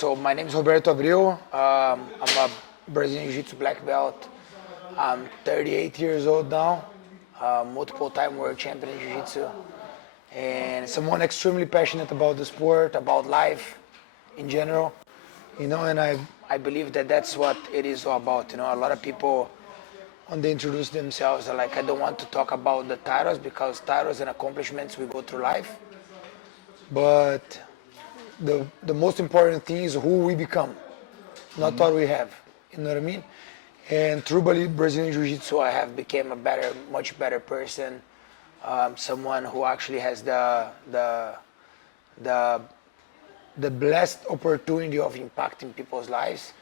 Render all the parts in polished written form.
So my name is Roberto Abreu. I'm a Brazilian Jiu-Jitsu black belt. I'm 38 years old now, multiple-time world champion in Jiu-Jitsu, and someone extremely passionate about the sport, about life in general. And I believe that that's what it is all about. A lot of people, when they introduce themselves, are like, I don't want to talk about the titles because titles and accomplishments we go through life, but the most important thing is who we become, not what we have. You know what I mean? And through Brazilian Jiu-Jitsu, I have become a much better person, someone who actually has the blessed opportunity of impacting people's lives.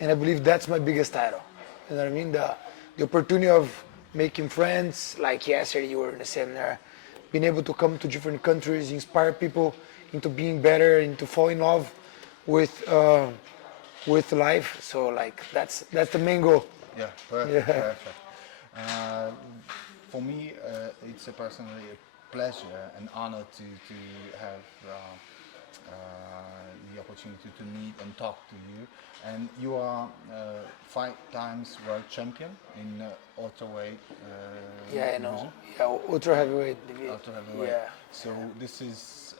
And I believe that's my biggest title. You know what I mean? The opportunity of making friends, like yesterday you were in a seminar, being able to come to different countries, inspire people into being better, into fall in love with life. So like that's the main goal. Yeah, perfect. Perfect. For me, it's a personally a pleasure and honor to have the opportunity to meet and talk to you. And you are 5 times world champion in ultraweight. Yeah, I know. Yeah, ultra heavyweight. Ultra heavyweight. Yeah. So this is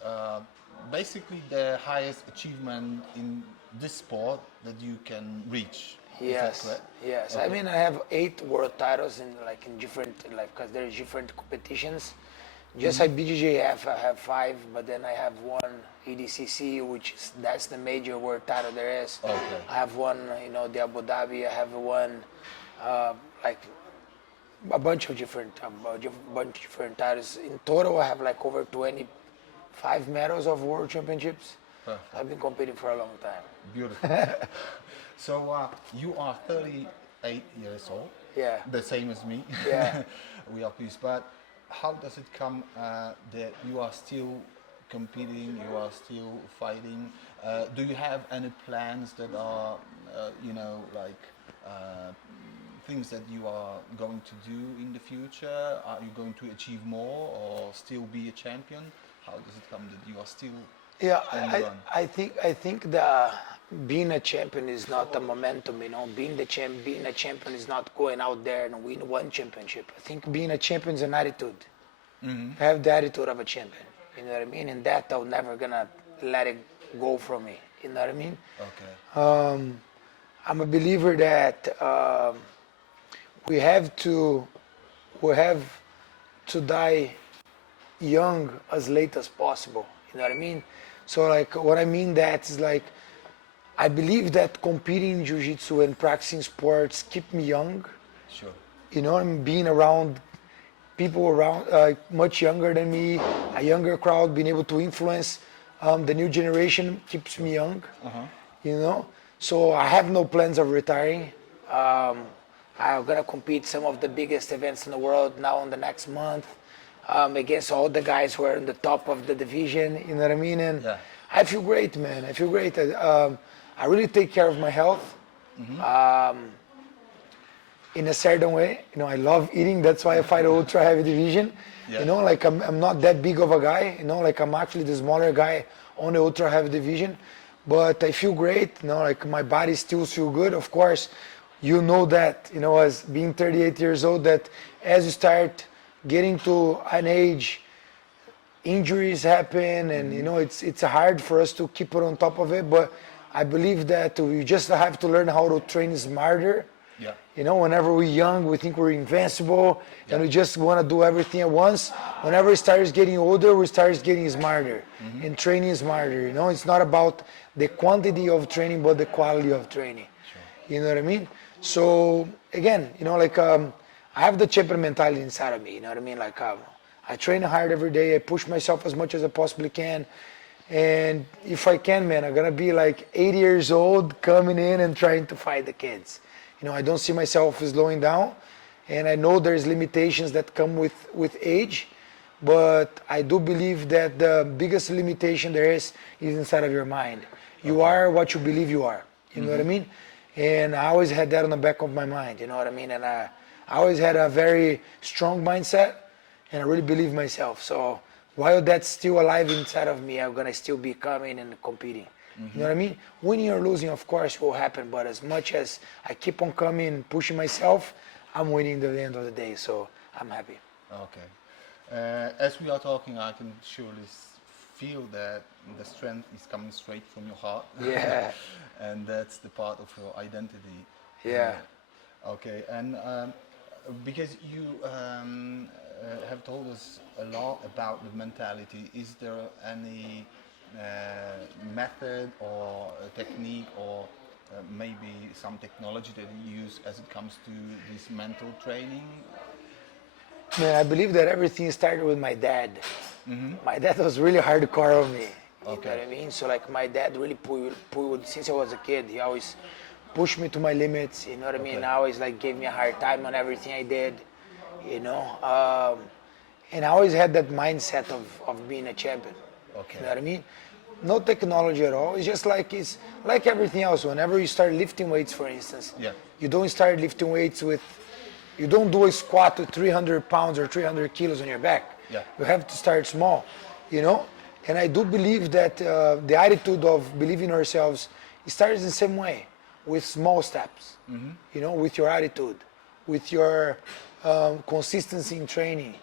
basically the highest achievement in this sport that you can reach. Yes, yes. Okay. I mean, I have 8 world titles in different, because there's different competitions. Just like BJJF, I have 5, but then I have 1 EDCC, that's the major world title there is. Okay. I have 1, the Abu Dhabi. I have 1, a bunch of different titles. In total, I have over 25 medals of world championships. Perfect. I've been competing for a long time. Beautiful. So you are 38 years old. Yeah. The same as me. Yeah. We are pleased. But how does it come that you are still competing, you are still fighting? Do you have any plans that are, things that you are going to do in the future? Are you going to achieve more or still be a champion? How does it come that you are still on the run? I think that being a champion is not a momentum. Being a champion is not going out there and win 1 championship. I think being a champion is an attitude. I have the attitude of a champion. You know what I mean? And that I'm never gonna let it go from me. You know what I mean? Okay. I'm a believer that we have to die young as late as possible. You know what I mean? So what I mean that is I believe that competing in jiu-jitsu and practicing sports keep me young. Sure. I'm being around people much younger than me, a younger crowd, being able to influence the new generation keeps me young. So I have no plans of retiring. I'm gonna compete some of the biggest events in the world now in the next month against all the guys who are in the top of the division. You know what I mean? And yeah. I feel great, man. I feel great. I really take care of my health. In a certain way, I love eating. That's why I fight ultra heavy division. Yeah. I'm not that big of a guy. I'm actually the smaller guy on the ultra heavy division, but I feel great. My body still feel good. Of course, that as being 38 years old, that as you start getting to an age, injuries happen, and it's hard for us to keep it on top of it. But I believe that we just have to learn how to train smarter. Yeah. Whenever we're young, we think we're invincible, and we just want to do everything at once. Whenever we start getting older, we start getting smarter and training smarter. It's not about the quantity of training, but the quality of training. Sure. You know what I mean? So again, I have the champion mentality inside of me. You know what I mean? I train hard every day. I push myself as much as I possibly can. And if I can, man, I'm gonna be 80 years old, coming in and trying to fight the kids. I don't see myself slowing down, and I know there's limitations that come with age, but I do believe that the biggest limitation there is inside of your mind. You are what you believe you are. You know what I mean? And I always had that on the back of my mind. You know what I mean? And I always had a very strong mindset, and I really believe myself. So while that's still alive inside of me, I'm gonna still be coming and competing. You know what I mean? Winning or losing, of course, will happen, but as much as I keep on coming, pushing myself, I'm winning at the end of the day, so I'm happy. Okay. As we are talking, I can surely feel that the strength is coming straight from your heart. Yeah. And that's the part of your identity. Yeah. Okay, and because you have told us a lot about the mentality, is there any method or a technique or maybe some technology that you use as it comes to this mental training? Man, I believe that everything started with my dad. My dad was really hardcore on me. You know what I mean? So like my dad really pulled since I was a kid. He always pushed me to my limits. You know what I mean? Always like gave me a hard time on everything I did. You know, and I always had that mindset of being a champion. You know what I mean? No technology at all. It's like everything else. Whenever you start lifting weights, for instance, you don't start lifting weights with. You don't do a squat with 300 pounds or 300 kilos on your back. You have to start small, you know? And I do believe that the attitude of believing in ourselves starts in the same way, with small steps, you know, with your attitude, with your consistency in training,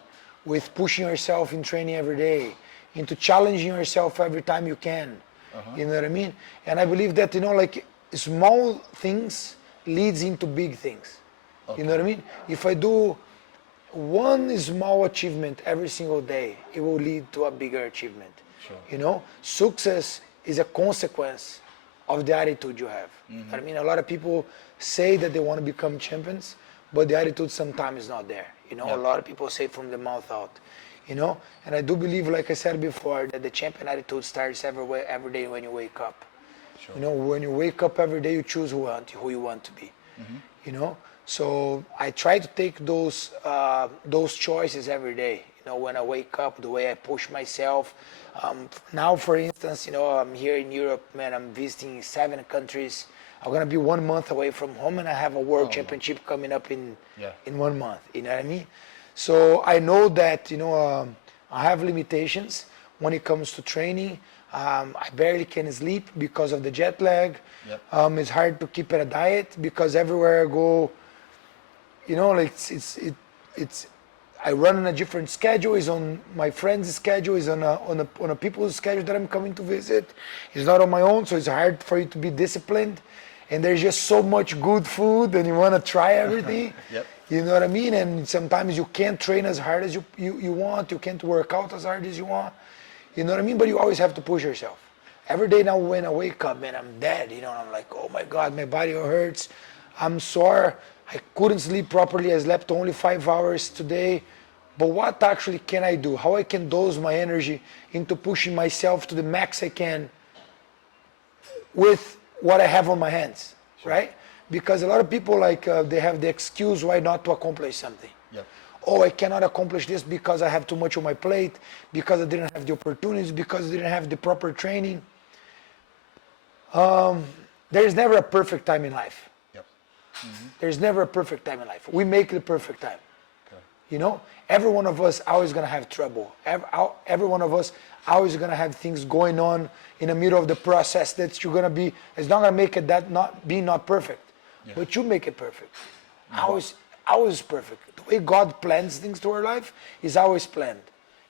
with pushing yourself in training every day, into challenging yourself every time you can. You know what I mean? And I believe that, you know, like small things leads into big things. You know what I mean? If I do one small achievement every single day, it will lead to a bigger achievement. You know, success is a consequence of the attitude you have. You know what I mean? A lot of people say that they want to become champions, but the attitude sometimes is not there. You know, a lot of people say from the mouth out. You know, and I do believe, like I said before, that the champion attitude starts every day when you wake up. You know, when you wake up every day, you choose who you want to be. You know. So I try to take those choices every day. You know, when I wake up, the way I push myself. Now, for instance, you know, I'm here in Europe, man. I'm visiting 7 countries. I'm gonna be 1 month away from home, and I have a world championship coming up in 1 month. You know what I mean? So I know that, you know, I have limitations when it comes to training. I barely can sleep because of the jet lag. It's hard to keep at a diet because everywhere I go, you know, like it's I run on a different schedule. It's on my friend's schedule. It's on a people's schedule that I'm coming to visit. It's not on my own, so it's hard for you to be disciplined. And there's just so much good food, and you want to try everything. You know what I mean? And sometimes you can't train as hard as you want. You can't work out as hard as you want. You know what I mean? But you always have to push yourself. Every day now when I wake up, man, I'm dead. You know, and I'm like, oh my God, my body hurts. I'm sore. I couldn't sleep properly. I slept only 5 hours today. But what actually can I do? How I can dose my energy into pushing myself to the max I can with what I have on my hands, right? Because a lot of people, like, they have the excuse why not to accomplish something. Oh, I cannot accomplish this because I have too much on my plate, because I didn't have the opportunities, because I didn't have the proper training. There's never a perfect time in life. There's never a perfect time in life. We make the perfect time. You know, every one of us always gonna have trouble. Every one of us always gonna have things going on in the middle of the process that you're gonna be. It's not gonna make it that not perfect, but you make it perfect. Always perfect. The way God plans things to our life is always planned.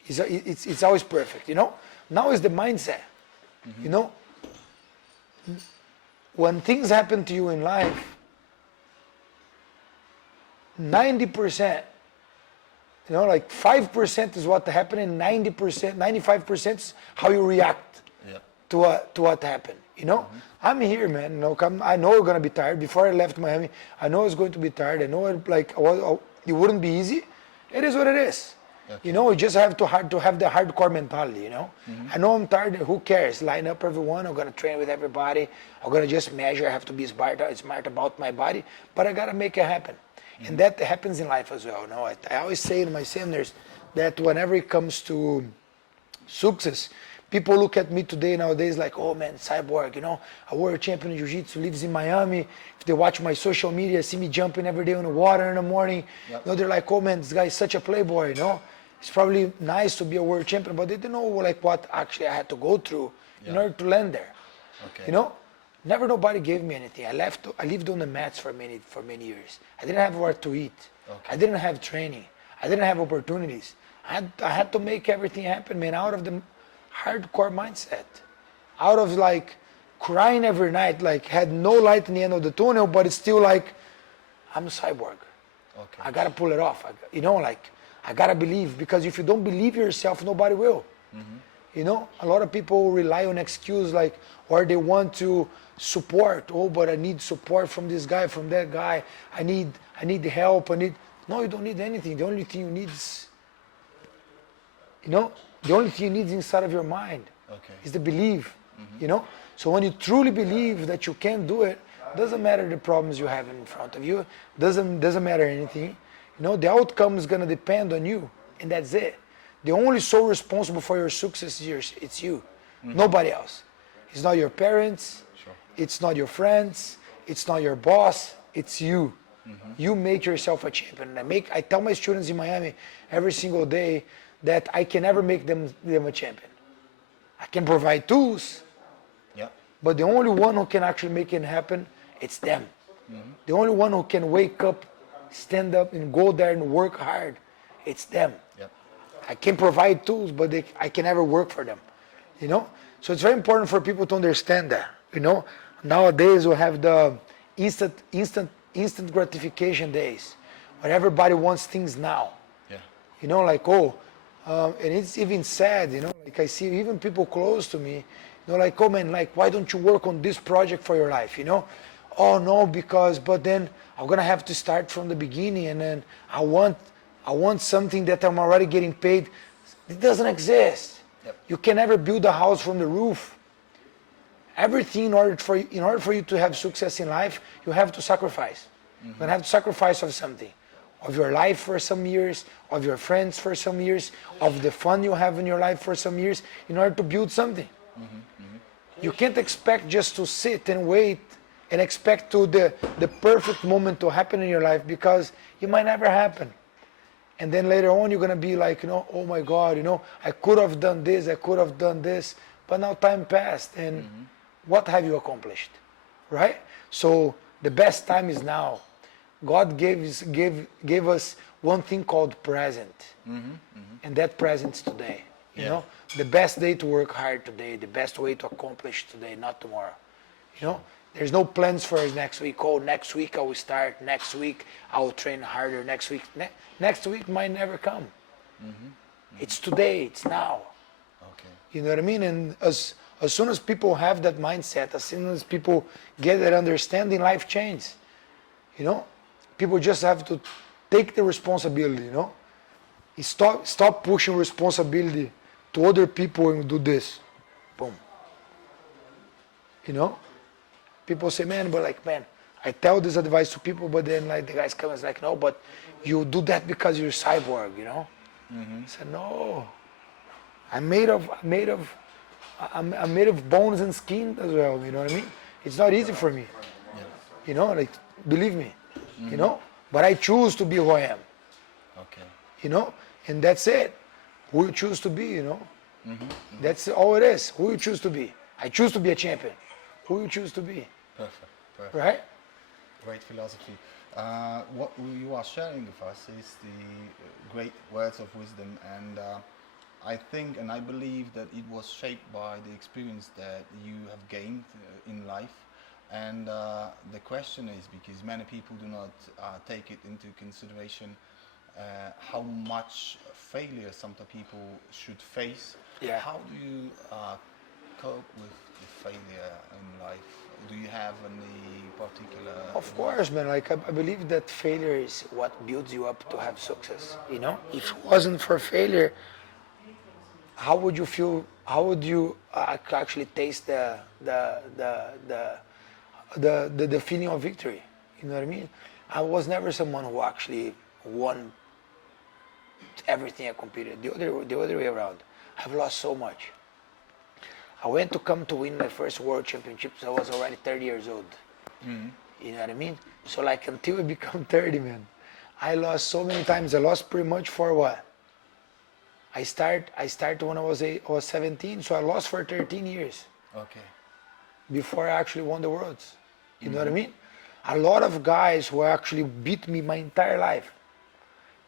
It's always perfect. You know. Now is the mindset. You know. When things happen to you in life, 90%, you know, like 5% is what happened, and 90%, 95% is how you react to what happened. You know, I'm here, man. You know, I know I'm gonna be tired. Before I left Miami, I know I was going to be tired. I know it wouldn't be easy. It is what it is. You know, you just have to have the hardcore mentality. You know, I know I'm tired. Who cares? Line up everyone. I'm gonna train with everybody. I'm gonna just measure. I have to be smart about my body, but I gotta make it happen. And that happens in life as well. You know, I always say in my seminars that whenever it comes to success, people look at me today nowadays like, oh man, Cyborg, you know, a world champion in Jiu-Jitsu, lives in Miami. If they watch my social media, see me jumping every day on the water in the morning, you know, they're like, oh man, this guy is such a playboy, you know. It's probably nice to be a world champion, but they don't know like what actually I had to go through in order to land there. Okay. You know, never nobody gave me anything. I lived on the mats for many years. I didn't have what to eat. Okay. I didn't have training. I didn't have opportunities. I had to make everything happen, man, out of the hardcore mindset. Out of like crying every night, like had no light in the end of the tunnel, but it's still like, I'm a cyborg. Okay. I gotta pull it off. You know, like I gotta believe, because if you don't believe yourself, nobody will. You know, a lot of people rely on excuse like, or they want to support. Oh, but I need support from this guy, from that guy. I need help. No, you don't need anything. The only thing you need is, you know, the only thing you need is inside of your mind. Okay. Is the belief. You know, so when you truly believe that you can do it, doesn't matter the problems you have in front of you. Doesn't matter anything. You know, the outcome is gonna depend on you, and that's it. The only soul responsible for your success is yours. It's you, nobody else. It's not your parents. Sure. It's not your friends. It's not your boss. It's you. You make yourself a champion. I tell my students in Miami every single day that I can never make them a champion. I can provide tools, Yeah. but the only one who can actually make it happen, it's them. The only one who can wake up, stand up, and go there and work hard, it's them. Yep. I can provide tools, but I can never work for them. You know, so it's very important for people to understand that. You know, nowadays we have the instant gratification days, where everybody wants things now. Yeah. You know, like and it's even sad. You know, like I see even people close to me. You know, like, oh man, like why don't you work on this project for your life? You know, oh no, but then I'm gonna have to start from the beginning, and then I want something that I'm already getting paid. It doesn't exist. Yep. You can never build a house from the roof. Everything in order for you to have success in life, you have to sacrifice. You're gonna have to sacrifice of something, of your life for some years, of your friends for some years, of the fun you have in your life for some years, in order to build something. You can't expect just to sit and wait and expect to the perfect moment to happen in your life, because it might never happen. And then later on, you're gonna be like, you know, oh my God, you know, I could have done this, but now time passed, and what have you accomplished, right? So the best time is now. God gave us one thing called present, and that present is today. You know, the best day to work hard today, the best way to accomplish today, not tomorrow. You know, there's no plans for next week. Oh, next week I will start. Next week I will train harder. Next week might never come. It's today. It's now. Okay. You know what I mean? And as soon as people have that mindset, as soon as people get that understanding, life changes. You know, people just have to take the responsibility. You know, stop pushing responsibility to other people and do this. Boom. You know, people say, man, I tell this advice to people, but then like the guys come and like, no, but you do that because you're cyborg. You know. I said, no. I'm made of bones and skin as well. You know what I mean? It's not easy for me. Yeah. You know, like believe me. You know, but I choose to be who I am. Okay. You know, and that's it. Who you choose to be. You know, that's all it is. Who you choose to be. I choose to be a champion. Who you choose to be. Perfect. Right? Great philosophy. What you are sharing with us is the great words of wisdom, and I think and I believe that it was shaped by the experience that you have gained in life. And the question is, because many people do not take it into consideration, how much failure some people should face. Yeah. How do you cope with the failure in life? Do you have any particular... Of course, man. Like I believe that failure is what builds you up to have success. You know, if it wasn't for failure, how would you feel? How would you actually taste the feeling of victory? You know what I mean? I was never someone who actually won everything I competed. The other way around. I've lost so much. I went to come to win my first world championships. I was already 30 years old. You know what I mean? So like until I become 30, man, I lost so many times. I lost pretty much for what? I started when I was 17, so I lost for 13 years. Okay. before I actually won the worlds. You know what I mean? A lot of guys who actually beat me my entire life.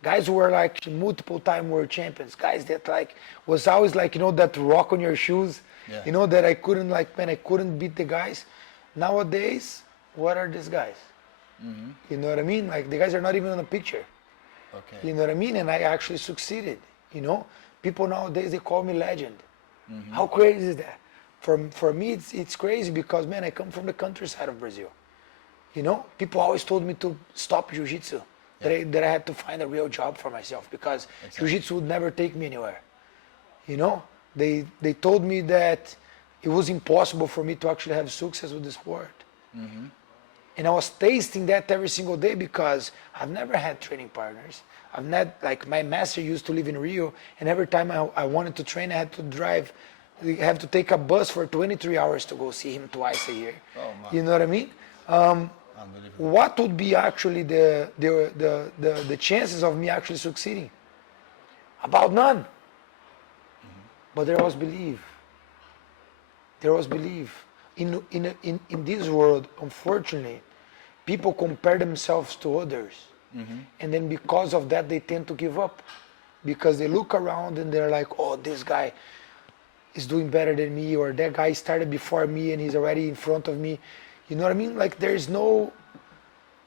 Guys who were like multiple time world champions. Guys that like was always like, you know, that rock on your shoes. Yeah. You know, that I couldn't like, man, I couldn't beat the guys. Nowadays, what are these guys? You know what I mean? Like the guys are not even on a picture. Okay. You know what I mean? And I actually succeeded. You know, people nowadays they call me legend. How crazy is that? For me, it's crazy because man, I come from the countryside of Brazil. You know, people always told me to stop jiu-jitsu. That I had to find a real job for myself because jiu-jitsu would never take me anywhere. You know, they told me that it was impossible for me to actually have success with the sport. And I was tasting that every single day because I've never had training partners. I've not, like my master used to live in Rio, and every time I wanted to train, I had to drive, I have to take a bus for 23 hours to go see him twice a year. Oh, man. You know what I mean? Unbelievable. What would be actually the chances of me actually succeeding? About none. But there was belief. There was belief. In this world, unfortunately, people compare themselves to others. And then because of that, they tend to give up. Because they look around and they're like, oh, this guy is doing better than me, or that guy started before me and he's already in front of me. You know what I mean? Like there's no,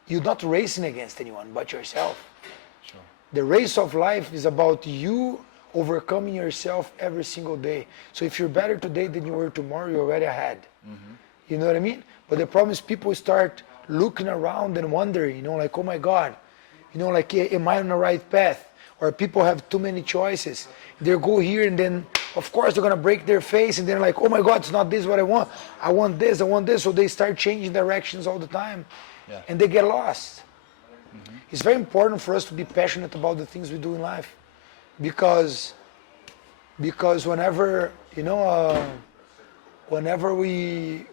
you're not racing against anyone but yourself. Sure. The race of life is about you overcoming yourself every single day. So if you're better today than you were tomorrow, you're already ahead. You know what I mean? But the problem is people start looking around and wondering, you know, like, oh my God, you know, like, am I on the right path? Or people have too many choices. They go here and then, of course, they're going to break their face and they're like, oh my God, it's not this what I want. I want this, I want this. So they start changing directions all the time. Yeah. And they get lost. It's very important for us to be passionate about the things we do in life. Because whenever, you know, whenever we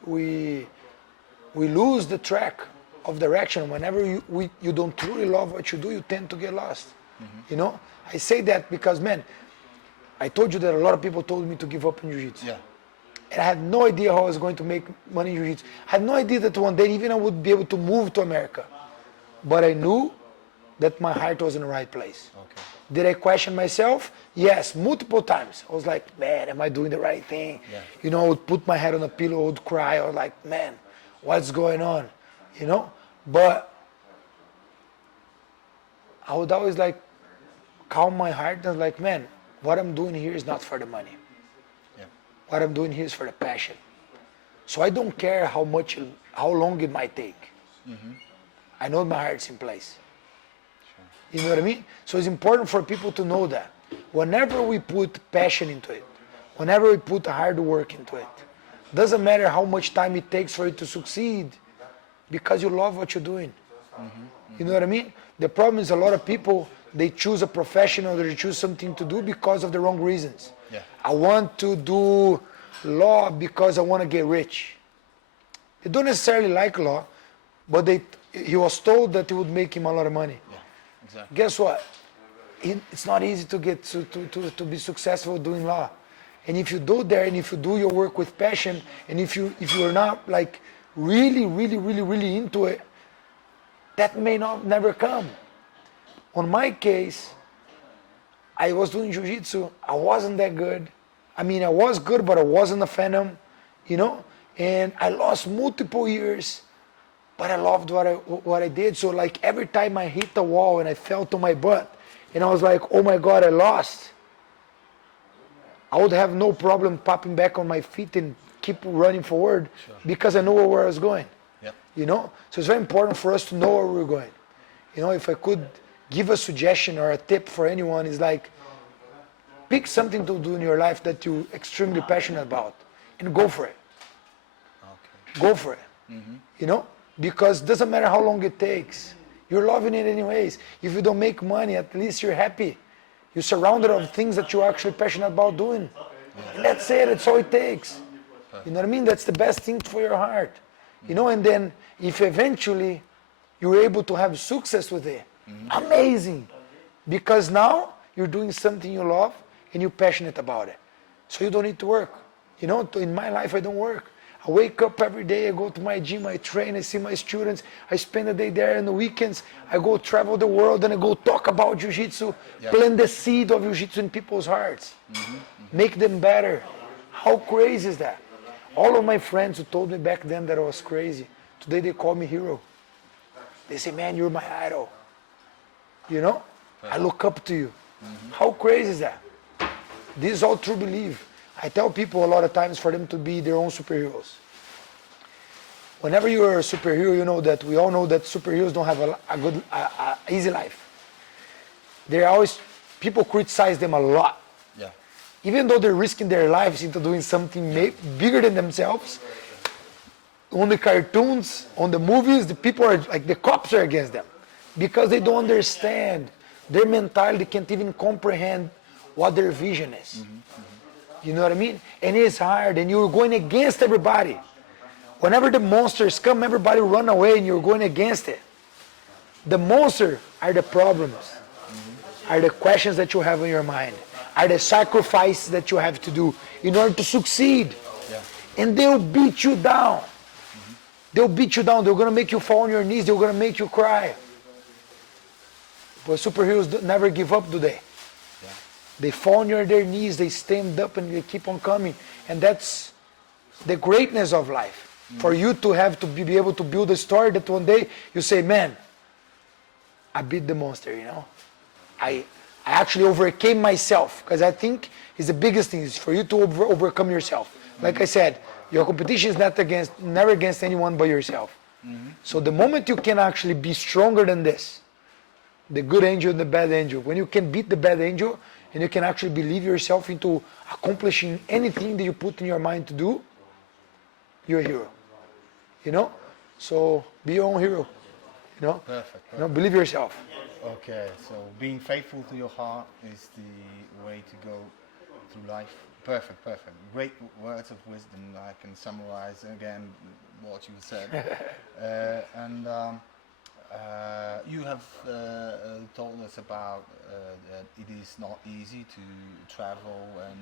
lose the track of direction, whenever you don't truly love what you do, you tend to get lost. You know, I say that because, man, I told you that a lot of people told me to give up in jiu-jitsu. Yeah. And I had no idea how I was going to make money in jiu-jitsu. I had no idea that one day even I would be able to move to America. But I knew that my heart was in the right place. Okay. Did I question myself? Yes, multiple times. I was like, man, am I doing the right thing? Yeah. You know, I would put my head on a pillow, I would cry. I was like, man, what's going on? You know? But I would always like calm my heart and like, man, what I'm doing here is not for the money. Yeah. What I'm doing here is for the passion. So I don't care how long it might take. I know my heart's in place. You know what I mean? So it's important for people to know that. Whenever we put passion into it, whenever we put hard work into it, doesn't matter how much time it takes for you to succeed, because you love what you're doing. You know what I mean? The problem is a lot of people, they choose a profession or they choose something to do because of the wrong reasons. Yeah. I want to do law because I want to get rich. They don't necessarily like law, but he was told that it would make him a lot of money. Yeah. Exactly. Guess what? It's not easy to get to be successful doing law. And if you do there and if you do your work with passion and if you're not like really into it, that may never come. On my case, I was doing jiu-jitsu. I wasn't that good. I mean, I was good, but I wasn't a phenom, you know? And I lost multiple years, but I loved what I did. So like every time I hit the wall and I fell to my butt, and I was like, oh my God, I lost, I would have no problem popping back on my feet and keep running forward because I know where I was going. Yep. You know? So it's very important for us to know where we're going. You know, if I could give a suggestion or a tip for anyone, is like, pick something to do in your life that you're extremely passionate about and go for it. Okay. Go for it. You know? Because it doesn't matter how long it takes. You're loving it anyways. If you don't make money, at least you're happy. You're surrounded of things that you're actually passionate about doing. And that's it. That's all it takes. You know what I mean? That's the best thing for your heart. You know, and then if eventually you're able to have success with it, amazing. Because now you're doing something you love and you're passionate about it. So you don't need to work. You know, in my life, I don't work. I wake up every day, I go to my gym, I train, I see my students, I spend the day there, and the weekends I go travel the world and I go talk about jiu-jitsu, plant the seed of jiu-jitsu in people's hearts, make them better. How crazy is that? All of my friends who told me back then that I was crazy, today they call me hero. They say, man, you're my idol. You know? I look up to you. How crazy is that? This is all true belief. I tell people a lot of times for them to be their own superheroes. Whenever you are a superhero, you know that we all know that superheroes don't have a good, easy life. They're always, people criticize them a lot. Yeah. Even though they're risking their lives into doing something bigger than themselves, on the cartoons, on the movies, the people are like, the cops are against them because they don't understand. Their mentality can't even comprehend what their vision is. You know what I mean? And it's hard, and you're going against everybody. Whenever the monsters come, everybody run away, and you're going against it. The monster are the problems, are the questions that you have in your mind, are the sacrifices that you have to do in order to succeed. Yeah. And they'll beat you down. They'll beat you down. They're going to make you fall on your knees. They're going to make you cry. But superheroes never give up, do they? Yeah. They fall on their knees, they stand up, and they keep on coming. And that's the greatness of life. For you to have to be able to build a story that one day you say, man, I beat the monster, you know. I actually overcame myself. Because I think it's the biggest thing is for you to overcome yourself. Like I said, your competition is never against anyone but yourself. So the moment you can actually be stronger than this, the good angel and the bad angel, when you can beat the bad angel and you can actually believe yourself into accomplishing anything that you put in your mind to do, you're a hero. You know? So be your own hero. You know? Perfect. You know, believe yourself. Okay, so being faithful to your heart is the way to go through life. Perfect, perfect. Great words of wisdom. I can summarize again what you said. You have told us about that it is not easy to travel and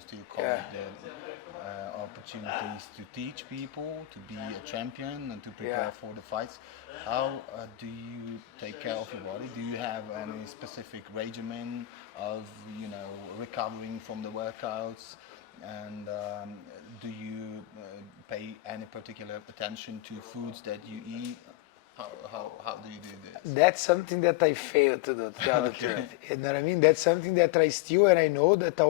still commit the opportunities to teach people, to be a champion, and to prepare for the fights. How do you take care of your body? Do you have any specific regimen of recovering from the workouts? And do you pay any particular attention to foods that you eat? How do you do this? That's something that I failed to do, to tell the truth. You know what I mean? That's something that I still, and I know that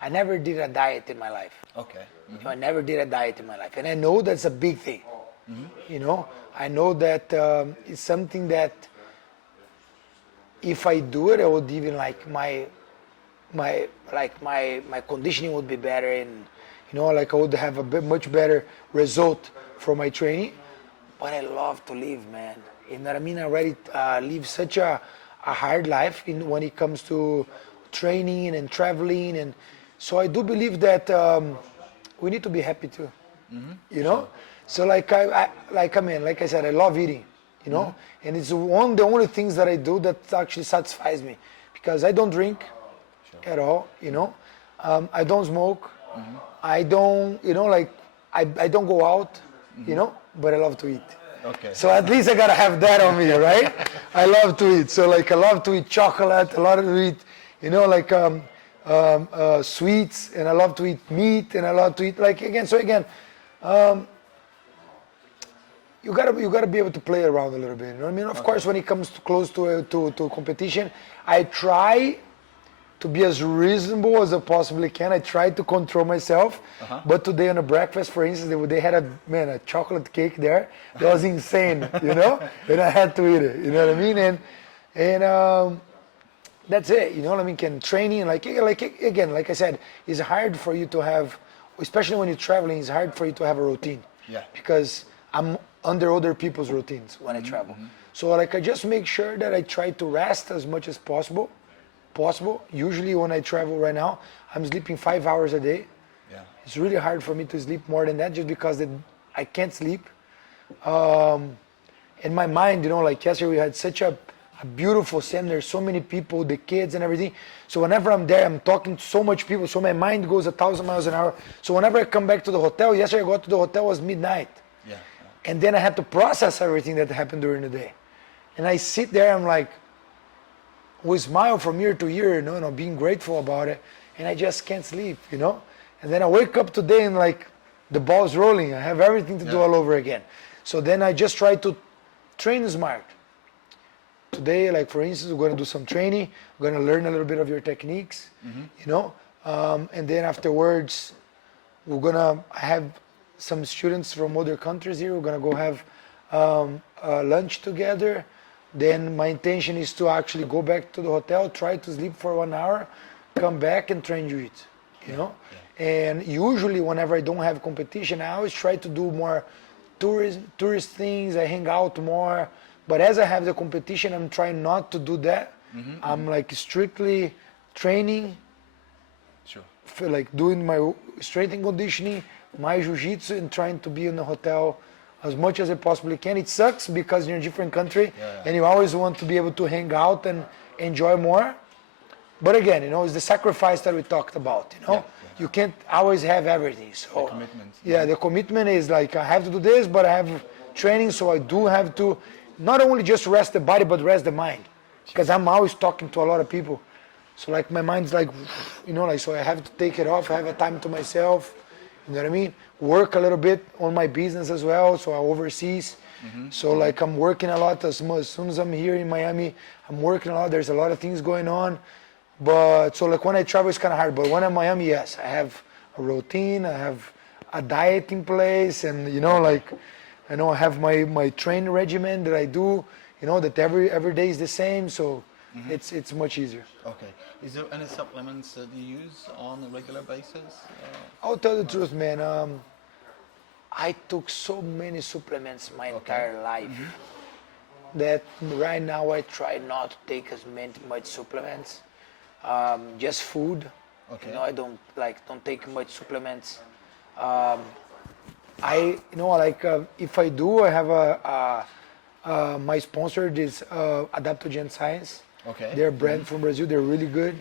I never did a diet in my life. Okay. Mm-hmm. I never did a diet in my life. And I know that's a big thing. Mm-hmm. You know, I know that it's something that if I do it, I would even like my conditioning would be better, and I would have a much better result from my training. But I love to live, man. You know what I mean? I already live such a hard life when it comes to training and traveling, and so I do believe that we need to be happy too. Mm-hmm. You know, so like I said, I love eating. You know, and it's the only things that I do that actually satisfies me, because I don't drink at all. You know, I don't smoke. Mm-hmm. I don't, I don't go out. Mm-hmm. You know, but I love to eat. Okay. So at least I gotta have that on me, right? I love to eat. So I love to eat chocolate. I love to eat, sweets, and I love to eat meat, and I love to eat you gotta be able to play around a little bit. You know what I mean? Of course, when it comes to close to competition, I try to be as reasonable as I possibly can. I try to control myself. Uh-huh. But today on the breakfast, for instance, they had a chocolate cake there. That was insane, and I had to eat it. You know what I mean? And that's it. You know what I mean? Training, like I said, it's hard for you to have, especially when you're traveling. It's hard for you to have a routine. Yeah. Because I'm under other people's routines when I travel. Mm-hmm. So I just make sure that I try to rest as much as possible. Usually when I travel right now, I'm sleeping 5 hours a day. Yeah. It's really hard for me to sleep more than that, just because I can't sleep. And my mind, yesterday we had such a a beautiful center. There's so many people, the kids and everything. So whenever I'm there, I'm talking to so much people. So my mind goes 1,000 miles an hour. So whenever I come back to the hotel, yesterday I got to the hotel, it was midnight. Yeah. And then I had to process everything that happened during the day. And I sit there, I'm like, we smile from year to year, you know, being grateful about it. And I just can't sleep, you know. And then I wake up today and like the ball's rolling. I have everything to do all over again. So then I just try to train smart. Today, like for instance, we're going to do some training. We're going to learn a little bit of your techniques, you know. And then afterwards, I have some students from other countries here. We're going to go have lunch together. Then my intention is to actually go back to the hotel, try to sleep for 1 hour, come back and train jiu-jitsu, you know. And usually whenever I don't have competition, I always try to do more tourist things. I hang out more. But as I have the competition, I'm trying not to do that. I'm like strictly training, feel like doing my strength and conditioning, my jiu-jitsu, and trying to be in the hotel as much as I possibly can. It sucks because you're in a different country and you always want to be able to hang out and enjoy more. But again, you know, it's the sacrifice that we talked about, you know. You can't always have everything. So the commitment. Yeah, the commitment is like I have to do this, but I have training, so I do have to not only just rest the body, but rest the mind. Because I'm always talking to a lot of people. So like my mind's like, you know, like, so I have to take it off, I have a time to myself, you know what I mean? Work a little bit on my business as well, so I overseas. So like I'm working a lot as soon as I'm here in Miami, I'm working a lot, there's a lot of things going on. But so like when I travel, it's kind of hard. But when I'm in Miami, yes, I have a routine, I have a diet in place, and you know, like, I know I have my training regimen that I do. You know that every day is the same, so it's much easier. Okay. Is there any supplements that you use on a regular basis? I'll tell the truth, man. I took so many supplements my entire life that right now I try not to take as much supplements. Just food. Okay. You know, I don't take much supplements. If I do, I have my sponsor is Adaptogen Science. Okay. They're a brand from Brazil. They're really good,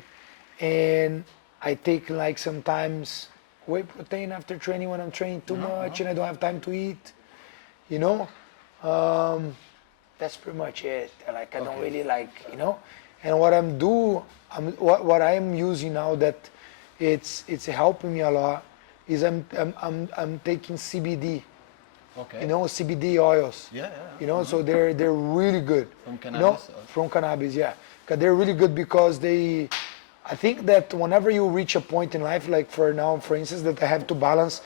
and I take like sometimes whey protein after training when I'm training too much and I don't have time to eat. You know, that's pretty much it. Like I don't really like, you know. And what what I'm using now that it's helping me a lot is I'm taking CBD. Okay. You know, CBD oils. Yeah. You know, so they're really good. From cannabis? You know, from cannabis, yeah. 'Cause they're really good because I think that whenever you reach a point in life, like for now, for instance, that I have to balance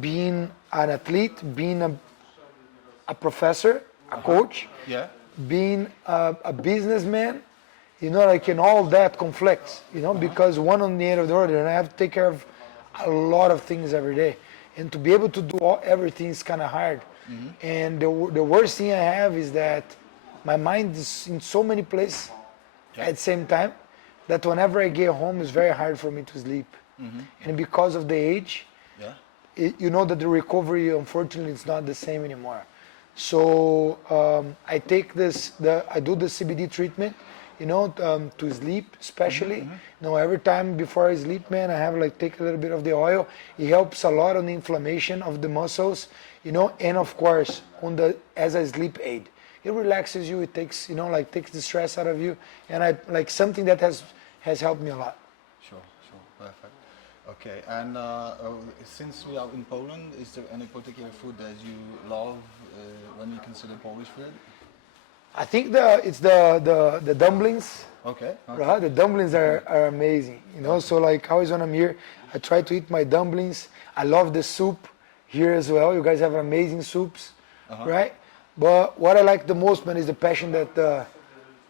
being an athlete, being a professor, a coach, being a businessman, you know, like, and all that conflicts, you know, because one on the end of the other, and I have to take care of a lot of things every day. And to be able to do everything is kind of hard. And the worst thing I have is that my mind is in so many places at the same time that whenever I get home, it's very hard for me to sleep. And because of the age, you know that the recovery, unfortunately, is not the same anymore. So I take I do the CBD treatment, you know, to sleep especially. You know, every time before I sleep, man, I have like take a little bit of the oil. It helps a lot on the inflammation of the muscles, you know, and of course as a sleep aid. It relaxes you. It takes, you know, like takes the stress out of you, and I like something that has helped me a lot. Sure, perfect. Okay, and since we are in Poland, is there any particular food that you love when you consider Polish food? I think it's the dumplings. Okay. Right? The dumplings are amazing. You know, so like always when I'm here, I try to eat my dumplings. I love the soup here as well. You guys have amazing soups, right? But what I like the most, man, is the passion that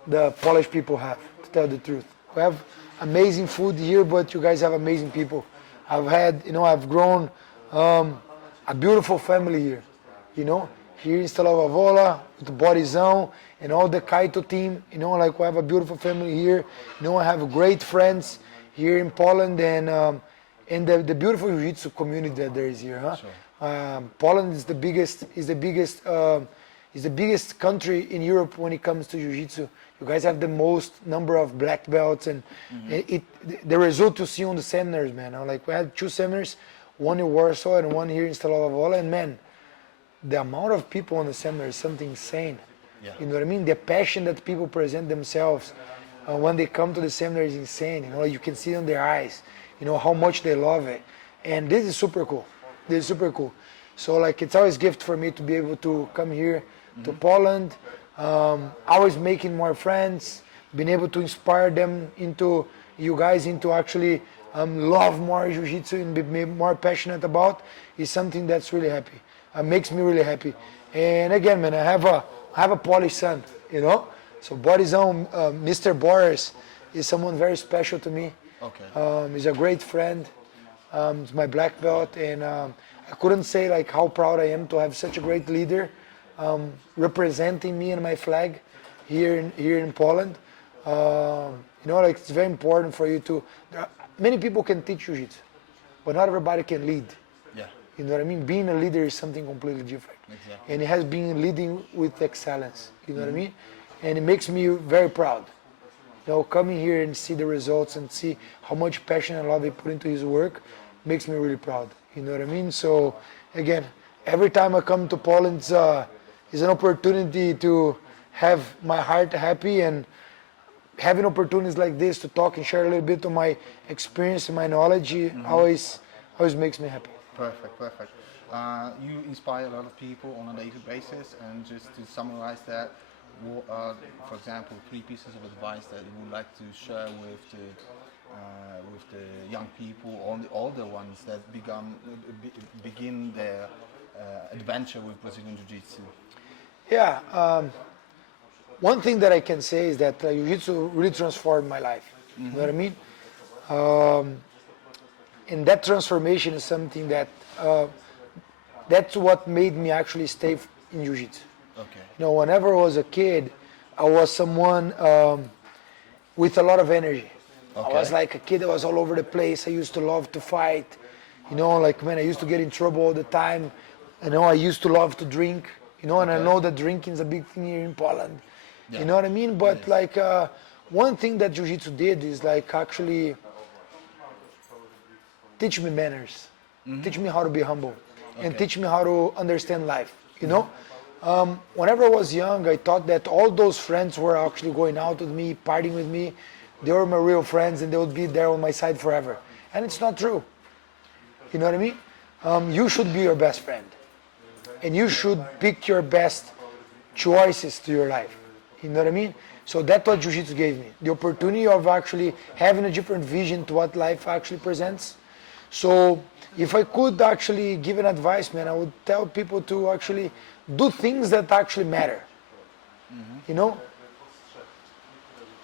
the Polish people have, to tell the truth. We have amazing food here, but you guys have amazing people. I've grown a beautiful family here, you know. Here in Stalowa Wola, with the Bodyzão and all the Kaito team, you know, like we have a beautiful family here. You know, I have great friends here in Poland and the beautiful jiu-jitsu community that there is here. Huh? Sure. Poland is the biggest country in Europe when it comes to jiu-jitsu. You guys have the most number of black belts, and the result you see on the seminars, man. Like we had 2 seminars, one in Warsaw and one here in Stalowa Wola, and man, the amount of people on the seminar is something insane. Yeah. You know what I mean? The passion that people present themselves when they come to the seminar is insane. You know, you can see it on their eyes. You know how much they love it, and this is super cool. This is super cool. So like it's always a gift for me to be able to come here to Poland. Always making more friends, being able to inspire them into you guys into actually love more jiu-jitsu and be more passionate about is something that's really happy. Makes me really happy. And again, man, I have a Polish son, you know. So Borisão, Mr. Boris, is someone very special to me. Okay. He's a great friend. He's my black belt, and I couldn't say like how proud I am to have such a great leader representing me and my flag here in Poland. You know, like it's very important for you to. Many people can teach jiu-jitsu, but not everybody can lead. Yeah. You know what I mean? Being a leader is something completely different. Exactly. And it has been leading with excellence. You know what I mean? And it makes me very proud. You know, coming here and see the results and see how much passion and love he put into his work makes me really proud. You know what I mean? So again, every time I come to Poland, it's an opportunity to have my heart happy, and having opportunities like this to talk and share a little bit of my experience and my knowledge always makes me happy. Perfect, perfect. You inspire a lot of people on a daily basis, and just to summarize that, what are, for example, 3 pieces of advice that you would like to share with the young people, or the older ones that begin their adventure with Brazilian Jiu-Jitsu? Yeah, one thing that I can say is that Jiu-Jitsu really transformed my life. You know what I mean? And that transformation is something that that's what made me actually stay in Jiu-Jitsu. Okay. You know, whenever I was a kid, I was someone with a lot of energy. Okay. I was like a kid that was all over the place. I used to love to fight. You know, like, man, I used to get in trouble all the time. You know, I used to love to drink. You know, and I know that drinking is a big thing here in Poland. Yeah. You know what I mean? But Yes. like, one thing that Jiu-Jitsu did is like actually teach me manners, teach me how to be humble, and teach me how to understand life. You know, whenever I was young, I thought that all those friends were actually going out with me, partying with me. They were my real friends, and they would be there on my side forever. And it's not true. You know what I mean? You should be your best friend, and you should pick your best choices to your life. You know what I mean? So that's what Jiu-Jitsu gave me, the opportunity of actually having a different vision to what life actually presents. So if I could actually give an advice, man, I would tell people to actually do things that actually matter. You know?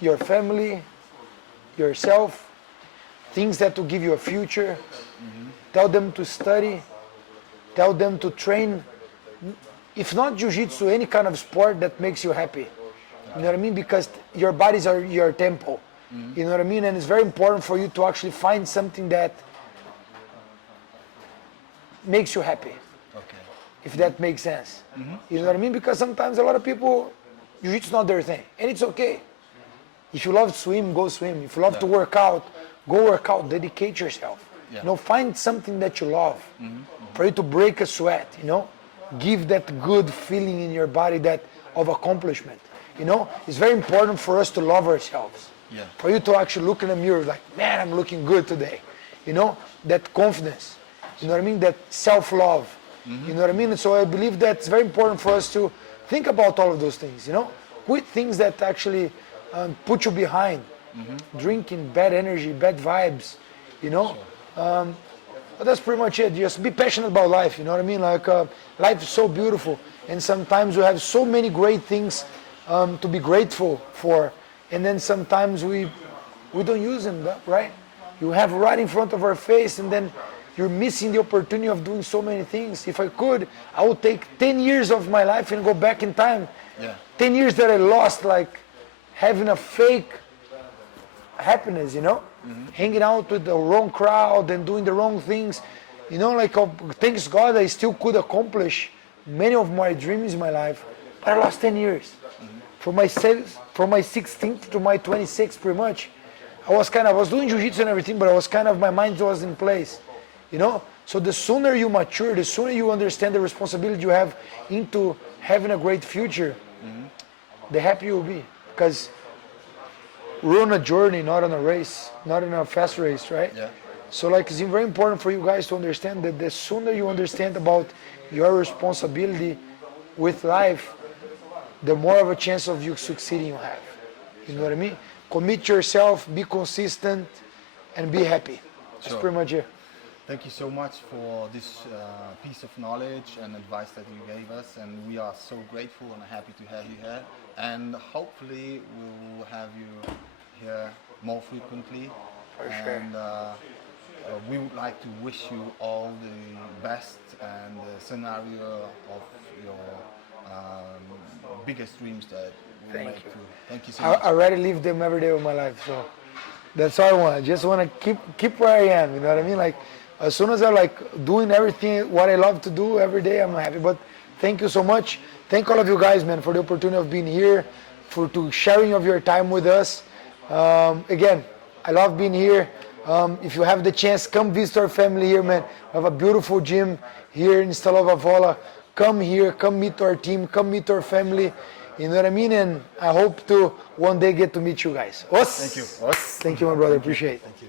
Your family, yourself, things that will give you a future. Tell them to study, tell them to train. If not Jiu-Jitsu, any kind of sport that makes you happy. You know what I mean? Because your bodies are your temple. You know what I mean? And it's very important for you to actually find something that makes you happy. Okay. If that makes sense. You know what I mean? Because sometimes a lot of people, Jiu-Jitsu is not their thing. And it's okay. If you love to swim, go swim. If you love to work out, go work out. Dedicate yourself. Yeah. You know, find something that you love. For you to break a sweat, you know? Give that good feeling in your body that of accomplishment. You know, it's very important for us to love ourselves. Yeah. For you to actually look in the mirror like, man, I'm looking good today. You know, that confidence. You know what I mean? That self-love. You know what I mean? And so I believe that it's very important for us to think about all of those things. You know, quit things that actually put you behind. Drinking, bad energy, bad vibes. You know. But that's pretty much it. Just be passionate about life. You know what I mean? Like life is so beautiful, and sometimes we have so many great things to be grateful for, and then sometimes we don't use them, right? You have right in front of our face, and then you're missing the opportunity of doing so many things. If I could, I would take 10 years of my life and go back in time. Yeah. 10 years that I lost, like having a fake happiness, you know? Hanging out with the wrong crowd and doing the wrong things. You know, like, thanks God I still could accomplish many of my dreams in my life, but I lost 10 years. from my 16th to my 26th, pretty much, I was doing jiu-jitsu and everything, but my mind was in place, you know. So the sooner you mature, the sooner you understand the responsibility you have into having a great future, the happier you'll be. Because we're on a journey, not on a race, not in a fast race, right? Yeah. So like it's very important for you guys to understand that the sooner you understand about your responsibility with life, the more of a chance of you succeeding you have. You know what I mean? Commit yourself, be consistent, and be happy. That's Sure. pretty much it. Thank you so much for this piece of knowledge and advice that you gave us, and we are so grateful and happy to have you here. And hopefully we will have you here more frequently. For sure. And we would like to wish you all the best and the scenario of your biggest dreams that will Thank make you. too. Thank you so I much. already live them every day of my life, so that's all I want. I just want to keep where I am. You know what I mean? Like as soon as I like doing everything what I love to do every day, I'm happy. But thank you so much. Thank all of you guys, man, for the opportunity of being here, to sharing of your time with us. Again, I love being here. If you have the chance, come visit our family here, man. We have a beautiful gym here in Stalowa Wola. Come here, come meet our team, come meet our family. You know what I mean? And I hope to one day get to meet you guys. Os? Thank you. Thank you, my brother. Appreciate it. Thank you.